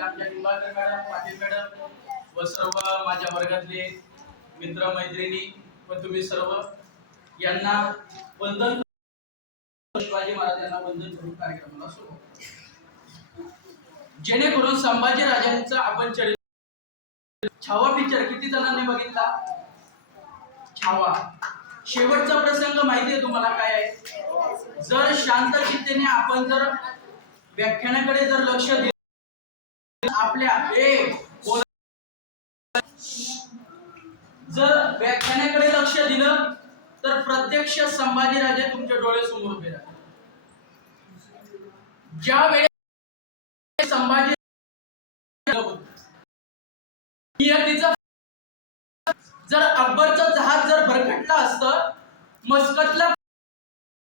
आमच्या Nimbalkar madam Patil madam व सर्व माझ्या वर्गातले मित्र मैत्रिणी व तुम्ही सर्व यांना वंदन शिवाजी महाराजांना वंदन करून कार्यक्रमाला सुरू जेणेकरून संभाजी राजांचा आपण चरित्र छावा पिक्चर किती जणांनी बघितला? छावा. शेवटचा प्रसंग माहिती आहे तुम्हाला काय आहे? जर शांत चित्तेने आपण जर व्याख्यानाकडे जर लक्ष दिलं आपल्या जर व्याख्यानाकडे लक्ष दिलं तर प्रत्यक्ष संभाजीराजे तुमच्या डोळ्यासमोर उभे राहतात ज्या वेळेस संभाजी जर अकबरचं जहाज जर भरकटलं असत मस्कतला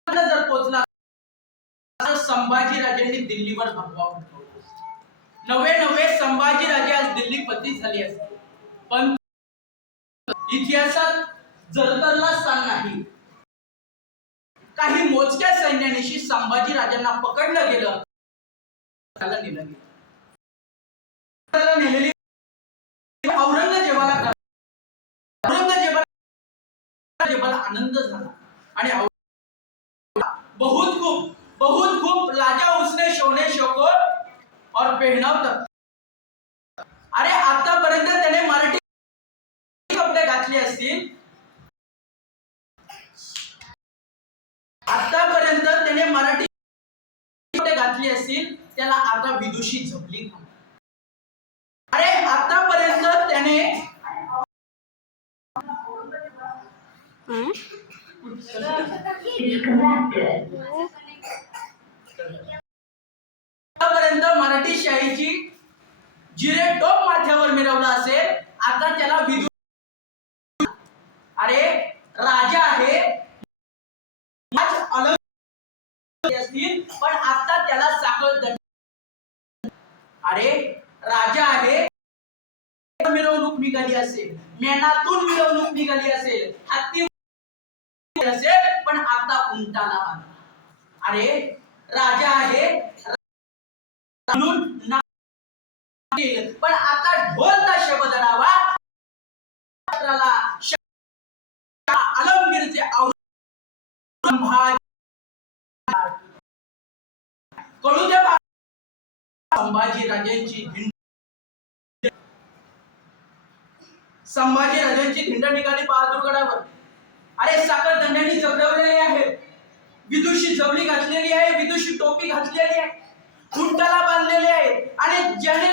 जर पोचला तर संभाजी राजांनी दिल्लीवर भगवा उठवला. नवे नवे संभाजीराजे आज दिल्ली झाले असते पण इतिहासात जरतरला स्थान नाही. काही मोजक्या सैन्यानिशी संभाजी राजांना पकडलं गेलं. त्याला नेलं गेलं. त्याला नेलेली औरंगजेबाला औरंगजेबाला आनंद झाला. आणि तक अरे आतापर्यंत त्याने मराठी कपडे घातले असतील. आतापर्यंत त्याने मराठी कपडे घातले असतील त्याला आता विदुषी झपली. अरे आतापर्यंत त्याने आतापर्यंत मराठी शाहीची जिरे टोप माथ्यावर मिळवला असेल आता त्याला विदुर अरे राजा आहे. असतील पण आता त्याला साखळ दंड अरे राजा आहे. मिरवणूक निघाली असेल. मेणातून मिरवणूक निघाली असेल. हत्ती असेल पण आता उंटाला बांधला अरे राजा आहे. म्हणून पण आता ढोल संभाजीराजांची धिंड संभाजी धिंड निघाली बहादूरगडावर. अरे साखर दंड्यांनी जगडवलेले आहे. विदुषी जवळी घातलेली आहे विदुषी टोपी घातलेली आहे उंटाला बांधलेले आहे. आणि ज्याने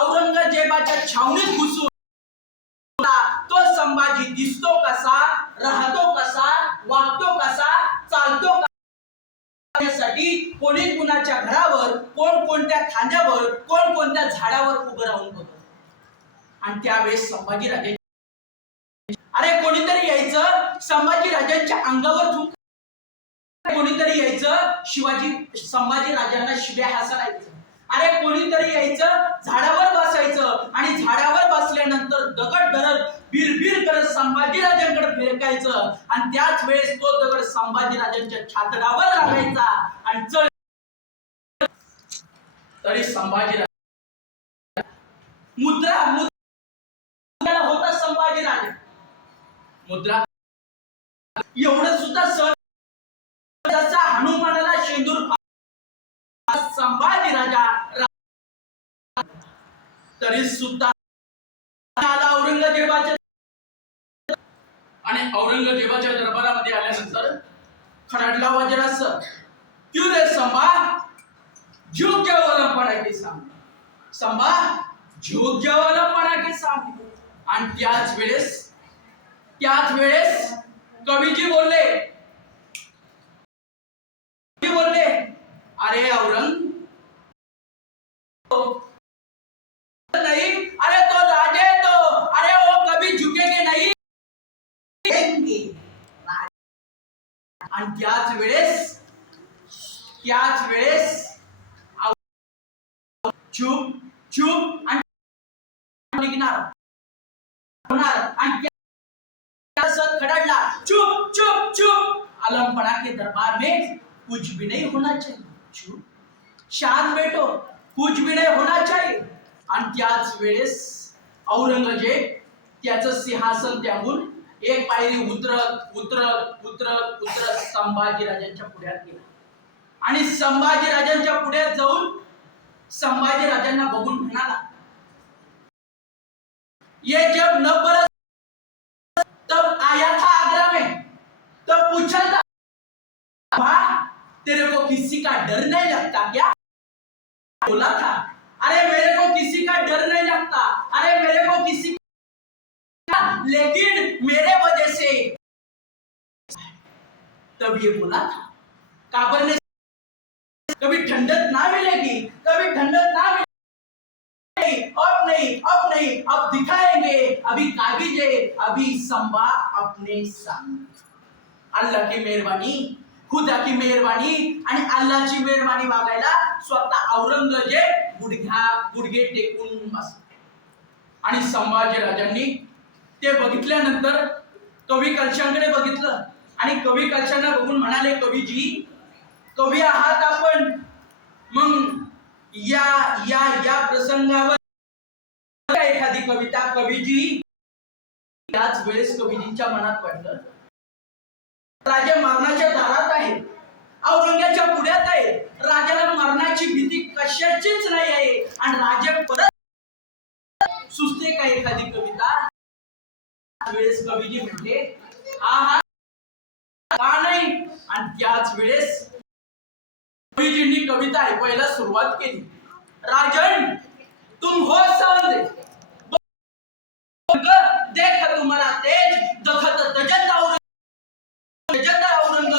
औरंगजेबाच्या छावणीत घुसून तो संभाजी दिसतो कसा राहतो कसा वागतो की कोणी कुणाच्या घरावर कोण कोणत्या खांद्यावर कोण कोणत्या झाडावर उभं राहून होत आणि त्यावेळेस संभाजी राजे अरे कोणीतरी यायचं संभाजी राजांच्या अंगावर थूक कोणीतरी यायचं शिवाजी संभाजी राजांना शिव्या हसरायचं अरे कोणीतरी यायचं झाडावर बसायचं आणि झाडावर बसल्यानंतर दगड धरत बिरबिर करत संभाजी राजांकडे फिरकायचं. आणि त्याच वेळेस तो दगड संभाजी राजांच्या छातडावर लागायचा आणि चढ तरी संभाजी मुद्रा मुद्रा होता संभाजीराज. मुद्रा एवढं सुद्धा सण जसा हनुमानाला शेंदूर संभाजी राजा तरी सुद्धा आला औरंगजेबाच्या आणि औरंगजेबाच्या दरबारामध्ये आल्यानंतर खडाडला वज्रास क्यू रे संभा? झुक जावाला पडा के सामने. संभा झुक जावाला पडा के सामने. आणि त्याच वेळेस त्याच वेळेस कवीजी बोलले. बोलले अरे औरंग. नहीं अरे तो राजे तो अरे वो कभी झुकेंगे नहीं। आणि त्याच वेळेस त्याच वेळेस चुप चुप आणि निघणार. होणार. आणि सत खडडला. चुप चुप चुप. आलमपणा के दरबार में कुछ भी नहीं होना चाहिए. चुप शांत बेटो कुछ भी नहीं होना चाहिए आणि त्याच वेळेस औरंगजेब त्याचं सिंहासन त्याहून एक पायरी उतरत उतरत उतरत उतरत संभाजीराजांच्या पुढ्यात गेला. आणि संभाजीराजांच्या पुढ्यात जाऊन संभाजीराजांना बघून म्हणाला ये जब न परत तब आया था आगरा में. तब पूछा था "वाह, तेरे को किसी का डर नहीं लगता क्या? बोला था। अरे मेरे को किसी का डर नहीं लगता। अरे मेरे को किसी का लेकिन मेरे वजह से तब ये बोला था। काबर ने कभी ठंडक ना मिलेगी, कभी ठंडक ना मिलेगी। अब नहीं अब नहीं, अब दिखाएँगे। अभी काबिज अभी संभा अपने सामने। अल्लाह की मेहरबानी। खुदा की मेहरबानी आणि अल्लाची मेहरबानी मागायला स्वतः औरंगजेब गुडघ्या गुडघे टेकून आणि संभाजी राजांनी ते बघितल्यानंतर कवी कलशांकडे बघितलं. आणि कवी कलशांना बघून म्हणाले कवीजी कवी आहात आपण. मग या या या प्रसंगावर एखादी कविता कवीजी. त्याच वेळेस कवीजींच्या मनात पडलं राजा मरणाच्या दारात आहे. औरंगाच्या पुढ्यात आहे. राजाला मरणाची भीती कशाचीच नाही आहे. आणि राजा परत सुचते का एखादी कविता? वेळेस कवीजी म्हणते का नाही? आणि त्याच वेळेस कवीजींनी कविता ऐकवायला सुरुवात केली. राजन तुम हो संत देख तुम्हाला तेज दखत तजत औरंग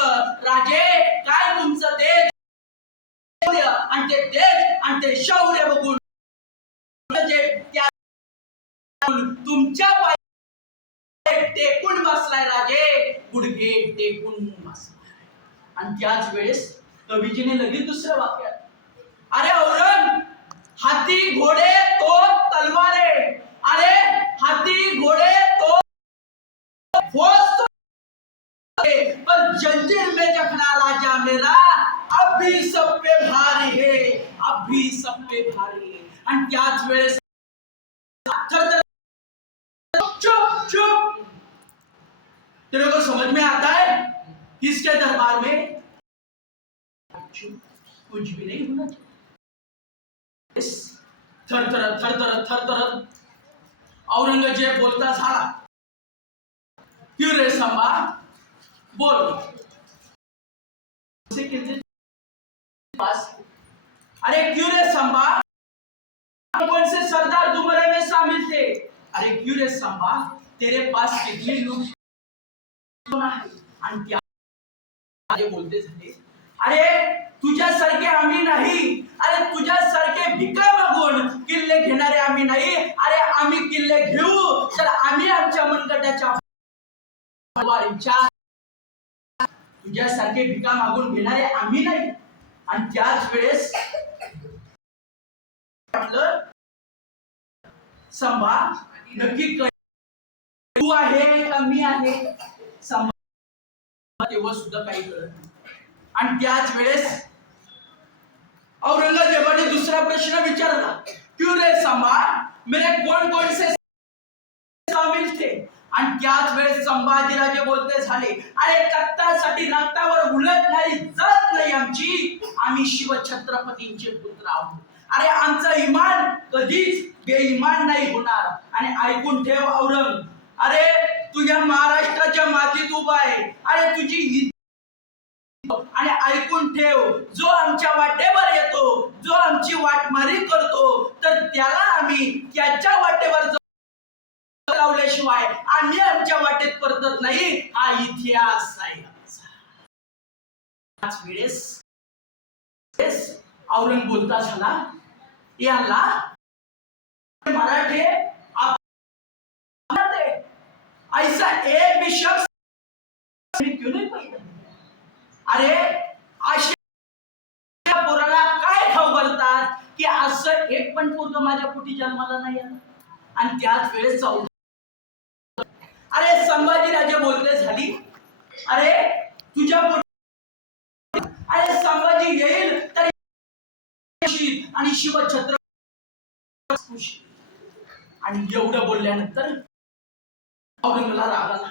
राजे काय तुमचं तेज शौर्य आणि ते तेज आणि ते शौर्य बघून म्हणजे जे तुमच्या पाय टेकून बसलाय राजे. गुडघे टेकून बसलाय. आणि त्याच वेळेस कवीजीने लगेच दुसरं वाक्य अरे औरंग हाती घोडे तो तलवारे. अरे हाती घोडे तो पण पर जंजीर में जखना राजा मेरा अब भी सब पे भारी है. भी सब पे भारी है। आणि त्याच वेळेस तर- को समझ में आता है? किसके दरबार में? कुछ भी नहीं होना चाहिए। थरथरत थरथरत थरथरत औरंगज़ेब बोलता झाला क्यों रे संभा बोल। कहते पास अरे क्यों रे संभा? कौन से सरदार तुम्हारे में शामिल थे? अरे क्यों रे संभा? तेरे पास कितने लोग आहे? आणि त्या बोलते झाले अरे तुझ्यासारखे आम्ही नाही. अरे तुझ्यासारखे भिका मागून किल्ले घेणारे आम्ही नाही. अरे आम्ही किल्ले घेऊ तर आम्ही आमच्या मनगटाच्या तुझ्यासारखे भिका मागून घेणारे आम्ही नाही. आणि त्याच वेळेस वाटलं संभा नक्की तू आहे का मी आहे? संभा तेव्हा सुद्धा काही कळत नाही. आणि त्याच वेळेस औरंगजेबाने दुसरा प्रश्न विचारला. क्यू रे संभा मेरे कोण कोण से सामील थे? आणि त्याच वेळेस संभाजीराजे बोलते झाले अरे रक्तासाठी रक्तावर उलट नाही जळत नाही आमची. आम्ही शिवछत्रपतींचे पुत्र आहोत. अरे आमचं इमान कधीच बेईमान नाही होणार. आणि ऐकून ठेव औरंग. अरे तुझ्या महाराष्ट्राच्या मातीत उभा आहे. अरे तुझी आणि ऐकून ठेव जो आमच्या वाटेवर येतो जो आमची वाटमारी करतो तर त्याला आम्ही त्याच्या वाटेवर लावल्याशिवाय आम्ही आमच्या वाटेत परतत नाही. हा इतिहास आहे आमचा. वेळेस औरंग बोलता झाला. याला मराठे ऐसा एक भी शख्स क्यों नहीं अरे अशा पोराला काय खाऊ घालतात की असं एक पण पोरग माझ्या कुठे जन्माला नाही आलं? आणि त्याच वेळेस चौ अरे संभाजीराजे बोलते झाली. अरे तुझ्या अरे संभाजी येईल. आणि शिवछत्र आणि एवढं बोलल्यानंतर औरंगला राग आला.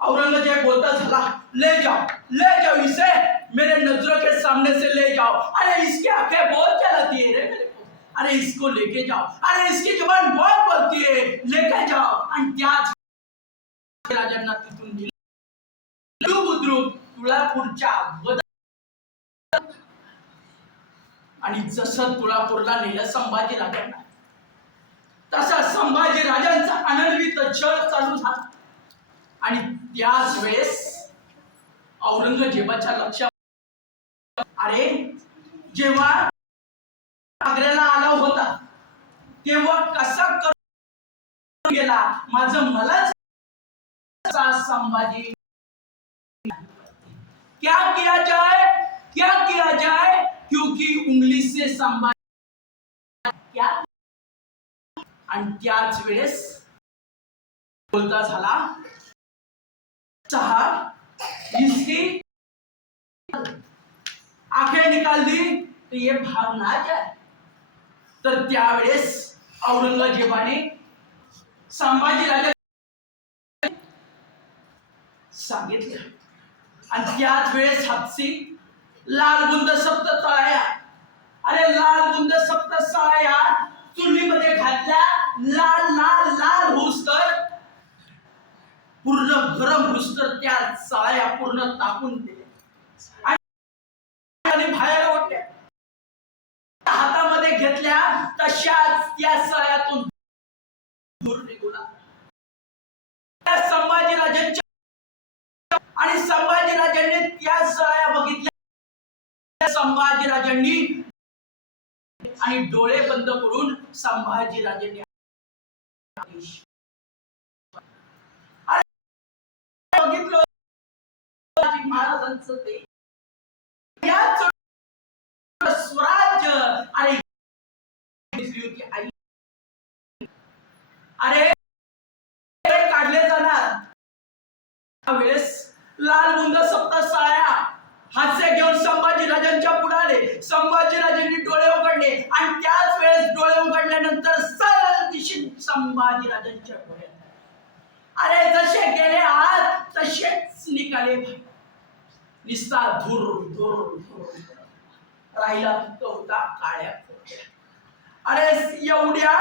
औरंगज़ेब बोलता झाला, ले जाओ ले जाओ इसे, मेरे नज़रों के सामने से ले जाओ. अरे इसकी आँखें बहुत चलाती है रे मेरे को। अरे इसको लेके जाओ। अरे इसकी ज़ुबान बहुत बोलती है। लेके जाओ। आणि तुळापूरच्या आणि जसं तुळापूरला नेलं संभाजी राजांना. तसा संभाजी राजांचा अनन्वित छळ चालू झाला. आणि त्याच वेळेस औरंगजेबाच्या लक्षात अरे जेव्हा आग्र्याला आला होता तेव्हा कसा करून गेला? माझं मलाच संभाजी क्या किया जाए? क्या किया जाए? क्योंकि उंगली से आणि त्याच वेळेस बोलता झाला साहब इसकी निकाल दी तो ये भाग ना तर त्यावेळेस औरंगजेबाने संभाजी राजा सांगितलं. आणि त्याच वेळेस हापसी लाल बुंद सप्त तळाया अरे लाल बुंद सप्त साया चुलीमध्ये घातल्या लाल लाल लाल होऊस पूर्ण गरम होऊस त्या साळ्या पूर्ण टाकून दिल्या आणि- आणि बाहेर ओढल्या हातामध्ये घेतल्या तशाच त्या सायातून दूर निघून आल्या. त्या संभाजीराजांच्या आणि संभाजीराजांनी त्या साया बघितल्या त्या संभाजीराजांनी आणि डोळे बंद करून संभाजीराजांनी आदेश बघितलं महाराजांचं ते. स्वराज्य. अरे होती आई. अरे काढले जाणार. त्यावेळेस लाल बुंद सप्त साया हास्य घेऊन संभाजी राजांच्या आले संभाजी राजांनी डोळे होते. आणि त्याच वेळेस डोळे उघडल्यानंतर सरळ दिशी संभाजी राजांच्या डोळ्यात अरे जसे गेले आज तसेच निघाले निस्ता धुर धुर धुर. राहिला फक्त होता काळ्या अरे एवढ्या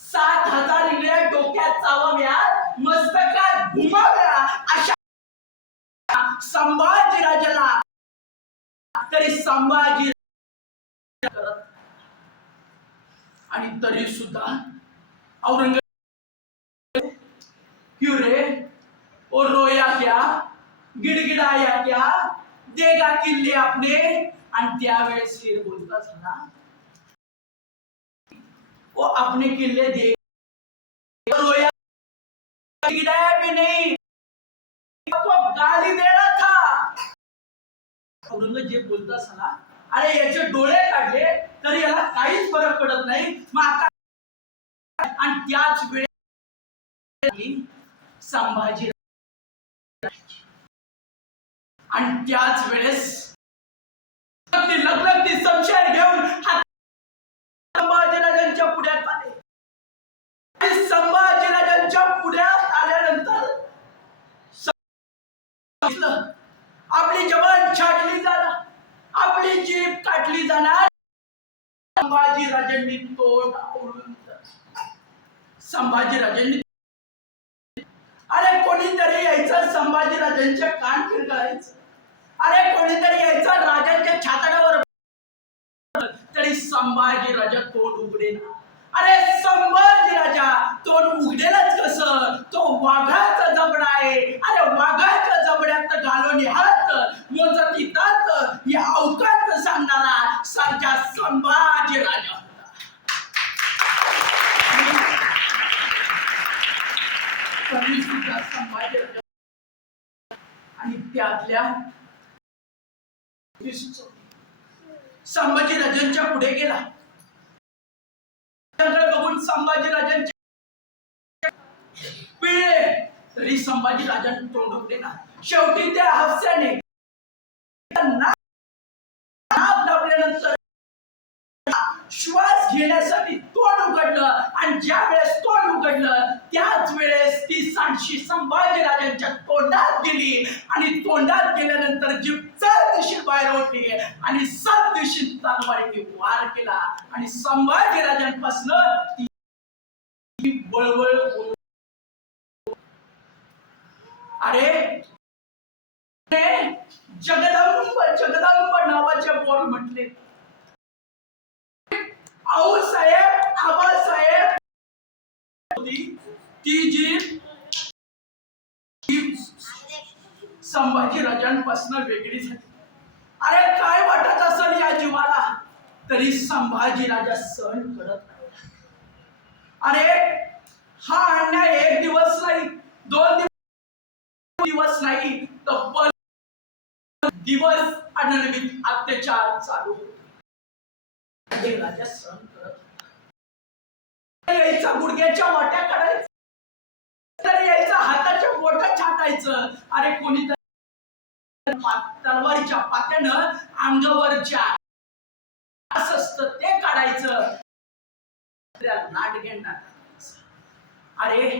सात हजार इगड्या डोक्यात चावाव्या मस्तकात घुमाव्या अशा संभाजी राजाला तरी संभाजी करत आणि तरी सुद्धा औरंगजेब क्यों रे? ओ रोया क्या? गिडगिडाया क्या? देगा किल्ले आपने? आणि त्यावेळेस शेर बोलता झाला ओ अपने किल्ले दे रोया गिडाया भी नहीं आपको गाली देना था. औरंगजेब बोलता सला अरे याचे डोळे काढले तरी याला काहीच फरक पडत नाही. मग आता आणि त्याच वेळेस संभाजी आणि त्याच वेळेस ती संशय घेऊन हात संभाजीराजांच्या पुढ्यात आले. आणि संभाजीराजांच्या पुढ्यात आल्यानंतर आपली जवान छाटली जात मोठी जीप काटली जाणार. संभाजीराजांनी तोंड आवळून संभाजीराजांनी अरे कोणीतरी यायचं संभाजीराजांच्या कान फिरकायचं अरे कोणीतरी यायचं राजांच्या छाताडावर तरी संभाजी राजा तोंड उघडे अरे संभाजी राजा तोंड उघडेलच कस? तो वाघाचा जबडा आहे. अरे वाघाच्या जबड्यात घालून हात मोजत येतात या अवकात सांगणारा सारख्या संभाजी राजा होता. आणि त्यातल्या संभाजी राजांच्या पुढे गेला. बघून संभाजी राजांच्या पिळे तरी संभाजी राजांनी तोंड उघडे ना. शेवटी त्या हास्याने श्वास घेण्यासाठी तोंड उघडलं आणि ज्या वेळेस तोंड उघडलं त्याच वेळेस ती सांडशी संभाजीराजांच्या तोंडात गेली आणि तोंडात गेल्यानंतर जी चल दिशी बाहेर ओढली आणि सात दिवशी तलवारीने वार केला आणि संभाजीराजांपासून ती बळबळ बोल- अरे ते जगदंब जगदंब नावाचे बोल म्हटले आऊ साहेब आबा साहेब होती ती जी जी संभाजी राजांपासून वेगळी झाली. अरे काय वाटत असेल या जीवाला? तरी संभाजी राजा सण करत अरे हा अन्याय एक दिवस नाही दोन दिवस नाही तर दिवस अनन्वित अत्याचार चालू होते. राजा सहन करत यायचा गुडघ्याच्या वाट्या काढायचा. तर यायचा हाताच्या बोट छाटायचं. अरे कोणीतरी तलवारीच्या पात्यानं अंगावरच्या असत ते काढायचं. नाट घेणार. अरे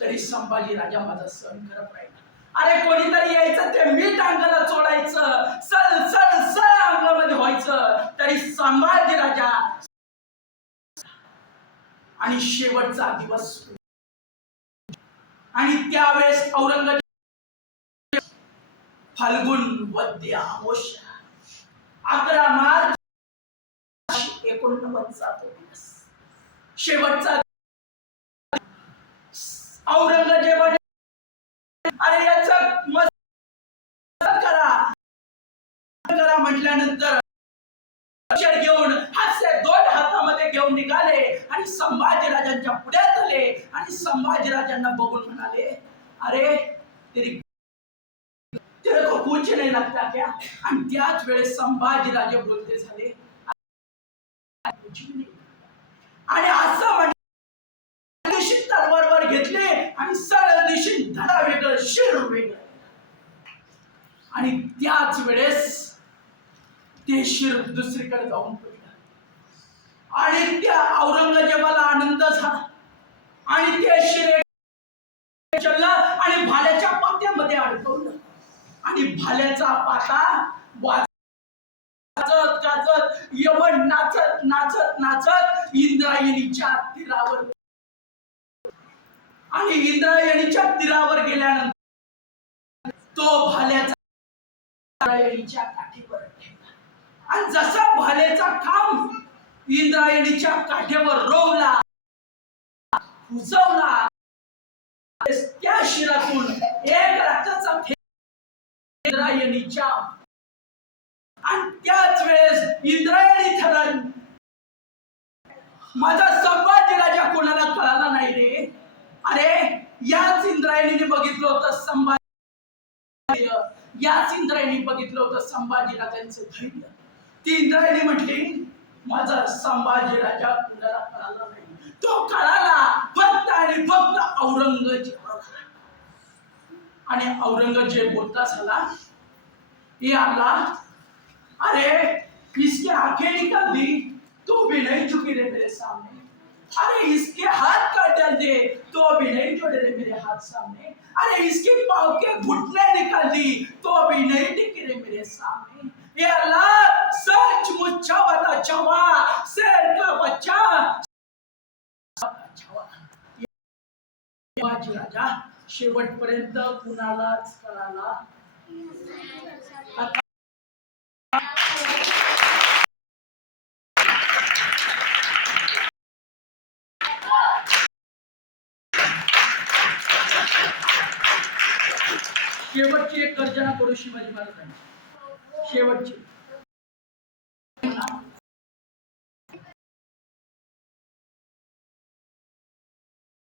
तरी संभाजी राजा माझा सण करत राहिला. अरे कोणीतरी यायचं ते मीठ अंगाला चोडायचं सल सल सल अंगामध्ये व्हायचं. तरी संभाजी राजा आणि शेवटचा दिवस. आणि त्यावेळेस औरंगजेब फाल्गुन वद्य अमोशा अकरा मार्च एकोणनव्वदचा तो दिवस. शेवटचा औरंगजेबाने अरे याचा करा. करा म्हटल्यानंतर अक्षर घेऊन हास्य दोन हातामध्ये घेऊन निघाले आणि संभाजीराजांच्या पुढ्यात आले आणि संभाजीराजांना बघून म्हणाले अरे तरी तेरे को क्या? आणि त्याच वेळेस संभाजीराजे बोलते झाले आणि असं म्हणजे तलवारवर घेतले आणि सरळ दिशी धडा वेगळं शिर वेगळं. आणि त्याच वेळेस ते शिर दुसरीकडे जाऊन पडलं. आणि त्या औरंगजेबाला आनंद झाला. आणि ते शिरे आणि भाल्याचा पाता वाजत गाजत यवन नाचत नाचत नाचत इंद्रायणीच्या तीरावर आणि इंद्रायणीच्या तीरावर गेल्यानंतर तो भाल्याचा इंद्रायणीच्या काठीवर आणि जसा भाल्याचा काम इंद्रायणीच्या काठेवर रोवला कुजवला त्या शिरातून एक रक्ताचा थेंब इंद्रायणीच्या. आणि त्याच वेळेस इंद्रायणी ठरण माझा संभाजी राजा कोणाला कळाला नाही रे? अरे याच इंद्रायणीने बघितलं होतं संभाजी याच इंद्रायणी बघितलं होतं संभाजी राजांचं धैर्य. ती इंद्रायणी म्हटली माझा संभाजी राजा कुणाला कळाला नाही? तो कळाला फक्त आणि फक्त औरंगजेब. आणि औरंगज़ेब बोलता झाला ये अल्लाह अरे, इसके आँखें निकल दी. तो भी नहीं झुकी रे मेरे सामने. अरे, इसके हाथ काट डाल दे. तो भी नहीं जोड़े रे मेरे हाथ सामने. अरे, इसके पाँव के घुटने निकाल दी. तो भी नहीं टिके रे मेरे सामने. ये अल्लाह सच मुच्छा बता छवा, शेर का बच्चा। शिवाजी राजा शेवटपर्यंत कुणालाच कळाला? शेवटची एक गर्जना करू शिवाजी महाराजांची शेवटची.